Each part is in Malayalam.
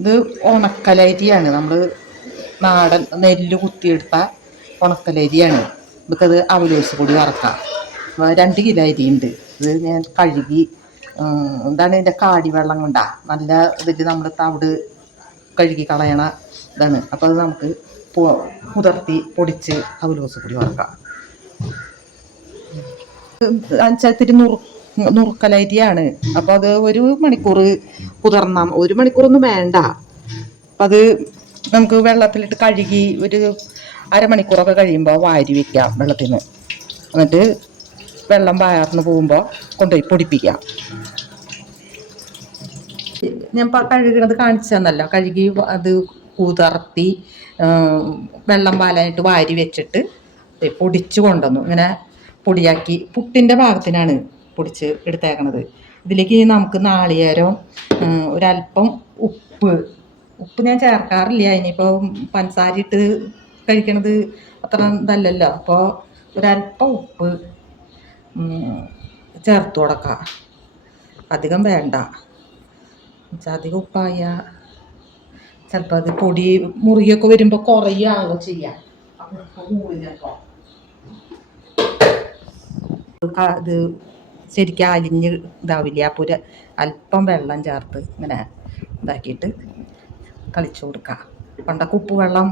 ഇത് ഉണക്കലരിയാണ്. നമ്മൾ നാടൻ നെല്ല് കുത്തിയെടുത്ത ഉണക്കലരിയാണ്. നമുക്കത് അവലോസ് കൂടി വറക്കാം. 2 കിലോ അരിയുണ്ട്. ഇത് ഞാൻ കഴുകി എന്താണ് ഇതിൻ്റെ കാടി വെള്ളം കൊണ്ടാ നല്ല ഇതിൽ നമ്മൾ തവിട് കഴുകി കളയണ ഇതാണ്. അപ്പോൾ അത് നമുക്ക് കുതിർത്തി പൊടിച്ച് അവലോസ് കൂടി വറക്കാം. ഇത്തിരി നുറുക്കലരിയാണ്. അപ്പോൾ അത് 1 മണിക്കൂർ കുതിർന്നാൽ 1 മണിക്കൂറൊന്നും വേണ്ട. അപ്പം അത് നമുക്ക് വെള്ളത്തിലിട്ട് കഴുകി ഒരു അരമണിക്കൂറൊക്കെ കഴിയുമ്പോൾ വാരി വയ്ക്കാം വെള്ളത്തിൽ നിന്ന്. എന്നിട്ട് വെള്ളം വാർന്ന് പോകുമ്പോൾ കൊണ്ടുപോയി പൊടിപ്പിക്കാം. ഞാൻ കഴുകണത് കാണിച്ചു തന്നല്ലോ. കഴുകി അത് കുതിർത്തി വെള്ളം പാലായിട്ട് വാരി വെച്ചിട്ട് പൊടിച്ച് കൊണ്ടുവന്നു. ഇങ്ങനെ പൊടിയാക്കി പുട്ടിൻ്റെ ഭാഗത്തിനാണ് പൊടിച്ച് എടുത്തേക്കണത്. ഇതിലേക്ക് നമുക്ക് നാളികേരം, ഒരല്പം ഉപ്പ് ഞാൻ ചേർക്കാറില്ല. ഇനിയിപ്പോൾ പഞ്ചസാര ഇട്ട് കഴിക്കണത് അത്ര ഇതല്ലല്ലോ. അപ്പോൾ ഒരല്പം ഉപ്പ് ചേർത്ത് കൊടുക്കാം. അധികം വേണ്ട. അധികം ഉപ്പായ ചിലപ്പോൾ അത് പൊടി മുറിയൊക്കെ വരുമ്പോൾ കുറയുകയാണല്ലോ ചെയ്യാം. ഇത് ശരിക്കും അലിഞ്ഞ് ഇതാവില്ല. അപ്പോൾ അല്പം വെള്ളം ചേർത്ത് ഇങ്ങനെ ഇതാക്കിയിട്ട് കളിച്ചു കൊടുക്കുക. പണ്ടൊക്കെ ഉപ്പ് വെള്ളം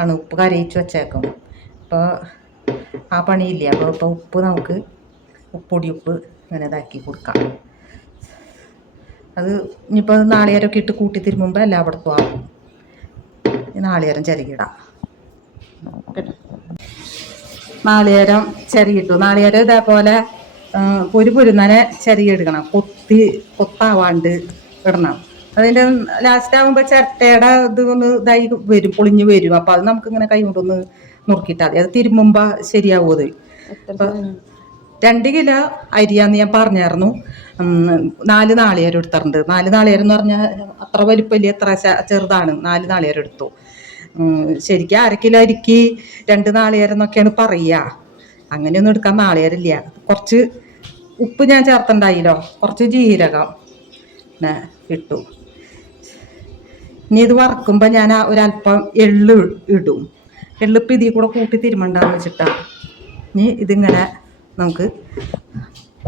ആണ്, ഉപ്പ് കരയിച്ച് വെച്ചേക്കും. ഇപ്പോൾ ആ പണിയില്ല. അപ്പോൾ ഉപ്പ് നമുക്ക് ഉപ്പ് ഇങ്ങനെ ഇതാക്കി കൊടുക്കാം. അത് ഇനിയിപ്പോൾ നാളികേരമൊക്കെ ഇട്ട് കൂട്ടി തിരുമ്പുമ്പോൾ എല്ലായിടത്തും ആകും. നാളികേരം ചിരകിടാം. നാളികേരം ചിരകിട്ടു. നാളികേരം ഇതേപോലെ പൊരുന്നനെ ചിരകിയെടുക്കണം. കൊത്താവാണ്ട് ഇടണം. അതിൻ്റെ ലാസ്റ്റ് ആകുമ്പോൾ ചിരട്ടയുടെ ഇത് ഒന്ന് ഇതായി വരും, പൊളിഞ്ഞ് വരും. അപ്പോൾ അത് നമുക്കിങ്ങനെ കൈ കൊണ്ടൊന്ന് നുറുക്കിയിട്ടാൽ മതി. അത് തിരുമ്പുമ്പോൾ ശരിയാവും. അത് അപ്പം 2 കിലോ അരിയാന്ന് ഞാൻ പറഞ്ഞായിരുന്നു. 4 നാളികേരം എടുത്തിട്ടുണ്ട്. 4 നാളികേരം എന്ന് പറഞ്ഞാൽ അത്ര വലിപ്പമില്ല, എത്ര ചെറുതാണ്. 4 നാളികേരം എടുത്തു. ശരിക്കും 1/2 കിലോ അരിക്ക് 2 നാളികേരം എന്നൊക്കെയാണ് പറയുക. അങ്ങനെയൊന്നും എടുക്കാൻ നാളികേരമില്ല. കുറച്ച് ഉപ്പ് ഞാൻ ചേർത്തുണ്ടായില്ലോ, കുറച്ച് ജീരകം ഇട്ടു. ഇനി ഇത് വറക്കുമ്പോൾ ഞാൻ ഒരല്പം എള്ള് ഇടും. എള്ളിപ്പം ഇതിൽ കൂടെ കൂട്ടി തിരുമണ്ടാന്ന് വെച്ചിട്ടാണ്. ഇനി ഇതിങ്ങനെ നമുക്ക്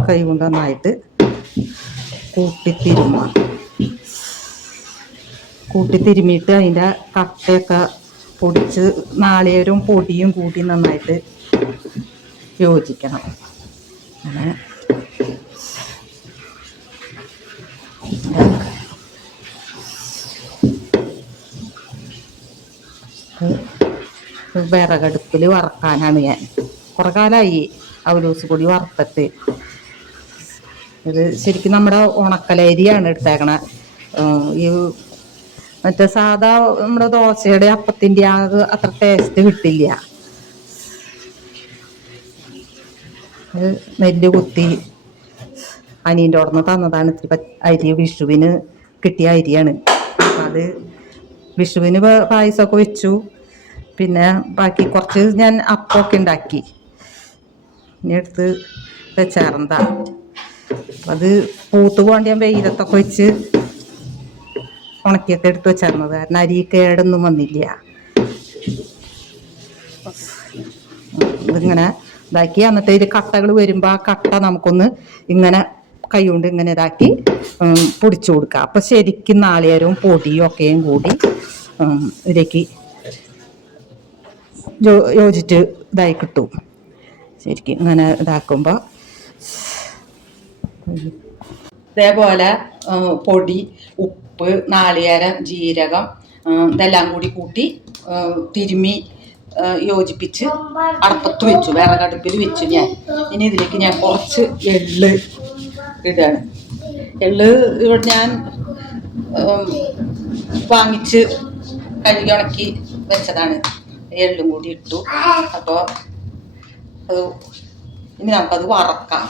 കൈ കൊണ്ട് നന്നായിട്ട് കൂട്ടി തിരുമിയിട്ട് അതിൻ്റെ കട്ടയൊക്കെ പൊടിച്ച് നാളികേരവും പൊടിയും കൂട്ടി നന്നായിട്ട് യോജിക്കണം. അങ്ങനെ വിറകടുപ്പിൽ വറക്കാനാണ് ഞാൻ. കുറേ കാലമായി അവലോസ് പൊടി വറുത്തിട്ട്. ഇത് ശരിക്കും നമ്മുടെ ഉണക്കലരിയാണ് എടുത്തേക്കണ. ഈ മറ്റേ സാധാ നമ്മുടെ ദോശയുടെ അപ്പത്തിൻ്റെ അത്ര ടേസ്റ്റ് കിട്ടില്ല. ഇത് നെല്ല് കുത്തി അനിയൻ്റെ അവിടെ തന്നതാണ്. ഇത്തിരി അരി വിഷുവിന് കിട്ടിയ അരിയാണ്. അത് വിഷുവിന് പായസമൊക്കെ വെച്ചു. പിന്നെ ബാക്കി കുറച്ച് ഞാൻ അപ്പമൊക്കെ ഉണ്ടാക്കി. ഇനി എടുത്ത് വെച്ചാറന്താ. അത് പൂത്ത് പോകേണ്ട ഞാൻ വെയിലത്തൊക്കെ വെച്ച് ഉണക്കിയൊക്കെ എടുത്ത് വെച്ചായിരുന്നത്. കാരണം അരി കേടൊന്നും വന്നില്ല. ഇതിങ്ങനെ ഇതാക്കി എന്നിട്ട് ഇതിൽ കട്ടകൾ വരുമ്പോൾ ആ കട്ട നമുക്കൊന്ന് ഇങ്ങനെ കൈ കൊണ്ട് ഇങ്ങനെ ഇതാക്കി പൊടിച്ചു കൊടുക്കുക. അപ്പം ശരിക്കും നാളികേരവും പൊടിയും ഒക്കെയും കൂടി ഇതിലേക്ക് യോജിച്ച് ഇതായി കിട്ടും. ശരിക്കും ഇങ്ങനെ ഇതാക്കുമ്പോൾ ഇതേപോലെ പൊടി, ഉപ്പ്, നാളികേരം, ജീരകം ഇതെല്ലാം കൂട്ടി തിരുമ്മി യോജിപ്പിച്ച് അടുപ്പത്ത് വെച്ചു. വിറകടുപ്പിൽ വെച്ചു ഞാൻ. ഇനി ഇതിലേക്ക് ഞാൻ കുറച്ച് എള്ള് ഇടുകയാണ്. എള്ള് ഇവിടെ ഞാൻ വാങ്ങിച്ച് കഴുകി ഉണക്കി വെച്ചതാണ്. എള്ളും കൂടി ഇട്ടു. അപ്പോൾ അത് ഇനി നമുക്കത് വറക്കാം.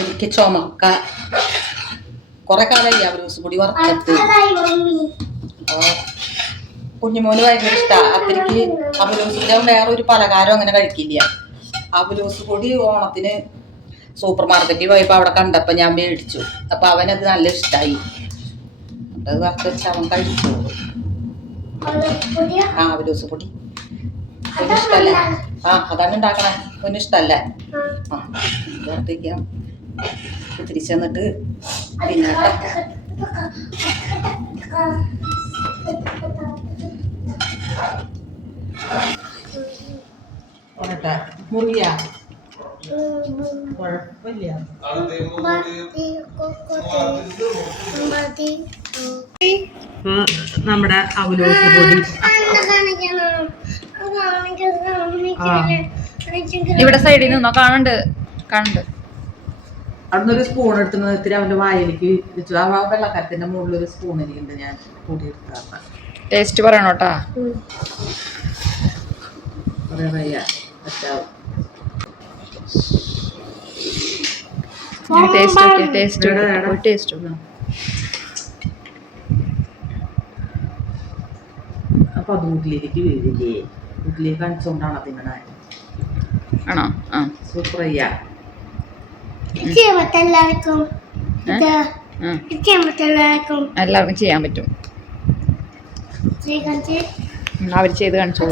എനിക്ക് ചുമക്ക കുറെ കാലമായി അവലോസ് പൊടി വറുത്തിട്ട്. അപ്പോൾ കുഞ്ഞുമോന് ഭയങ്കര ഇഷ്ടമാണ്. അത്തിരിക്ക് അവലോസിന്റെ വേറൊരു പലഹാരം അങ്ങനെ കഴിക്കില്ല. അവലോസ് പൊടി ഓണത്തിന് സൂപ്പർ മാർക്കറ്റിൽ പോയപ്പോൾ അവിടെ കണ്ടപ്പോൾ ഞാൻ മേടിച്ചു. അപ്പൊ അവനത് നല്ല ഇഷ്ടമായി. അത് വറുത്ത് വെച്ച് അവൻ കഴിച്ചു. ആ അവലോസ് പൊടി ഇഷ്ടല്ലേ? ആ അതാണ് ഉണ്ടാക്കണേ. ഒന്നും ഇഷ്ടല്ലേ? ആ വറുത്തേക്കാം. തിരിച്ചു വന്നിട്ട് പിന്നെ മുറിയ കുഴപ്പമില്ല. നമ്മുടെ അവലോസ് പൊടി ഇവിടെ സൈഡിൽ നിന്നോ കാണണ്ട് കാണണ്ട്. അവിടുന്ന് ഒരു സ്പൂൺ എടുത്ത് ഇത്തിരി അവന്റെ വായിലേക്ക് വെച്ചു. ആ വെള്ളക്കരത്തിന്റെ മുകളിൽ ഒരു സ്പൂൺ ഇരിക്കുന്നുണ്ട്. ഞാൻ കൂടി എടുത്ത ടേസ്റ്റ് പറയണോട്ടാ. അപ്പൊ അത് വീട്ടിലേക്ക് വീഴില്ലേ? വീട്ടിലേക്ക് കാണിച്ചോണ്ടാണ് തിന്നണേ. ആണോ? ആ സൂപ്പർ. എല്ലാവർക്കും ചെയ്യാൻ പറ്റും. അവർ ചെയ്ത് കാണിച്ചു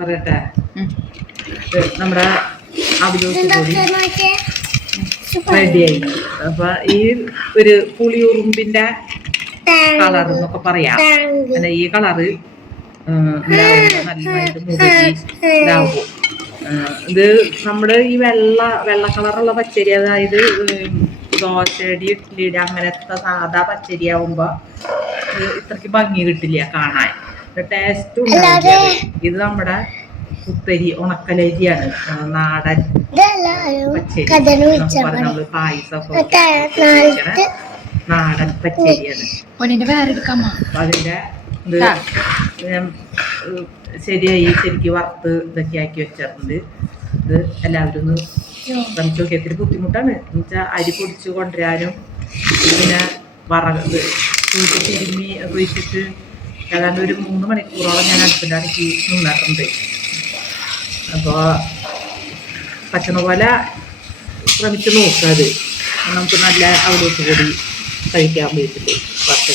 പറയട്ടെ. നമ്മുടെ അവലോസ് പൊടി റെഡിയായി. അപ്പൊ ഈ ഒരു പുളിയുറുമ്പിന്റെ കളർ എന്നൊക്കെ പറയാം. അല്ല ഈ കളറ് നല്ലതായിട്ട് മുറുകി ഇതാവും. ഇത് നമ്മുടെ ഈ വെള്ള കളറുള്ള പച്ചരി, അതായത് ദോശയുടെ ഇഡ്ഡലിയുടെ അങ്ങനത്തെ സാധാ പച്ചരി ആവുമ്പോ ഇത്രയ്ക്ക് ഭംഗി കിട്ടില്ല കാണാൻ. ടേസ്റ്റും ഇത് നമ്മുടെ കുത്തരി ഉണക്കലരിയാണ്. നാടൻ പച്ചരി നമ്മള് പായസമൊക്കെ നാടൻ പച്ചരിയാണ്. അപ്പൊ അതിന്റെ ഇത് ശരിയായി ശരിക്ക് വറുത്ത് ഇതൊക്കെ ആക്കി വെച്ചിട്ടുണ്ട്. ഇത് എല്ലാവരും ഒന്ന് ശ്രമിച്ചു നോക്കി. ഒത്തിരി ബുദ്ധിമുട്ടാണ് എന്നുവെച്ചാൽ അരി പൊടിച്ച് കൊണ്ടുവരാനും പിന്നെ വറക് തിരുമ്മി ഒഴിച്ചിട്ട് ഏതാണ്ട് ഒരു 3 മണിക്കൂറോളം ഞാൻ അടുപ്പിൻ്റെ അടുക്കി നിന്നിട്ടുണ്ട്. അപ്പോൾ പറ്റുന്ന പോലെ ശ്രമിച്ച് നോക്കുക. അത് നമുക്ക് നല്ല അവലോസ് പൊടി കഴിക്കാൻ വീട്ടിൽ വറുത്ത്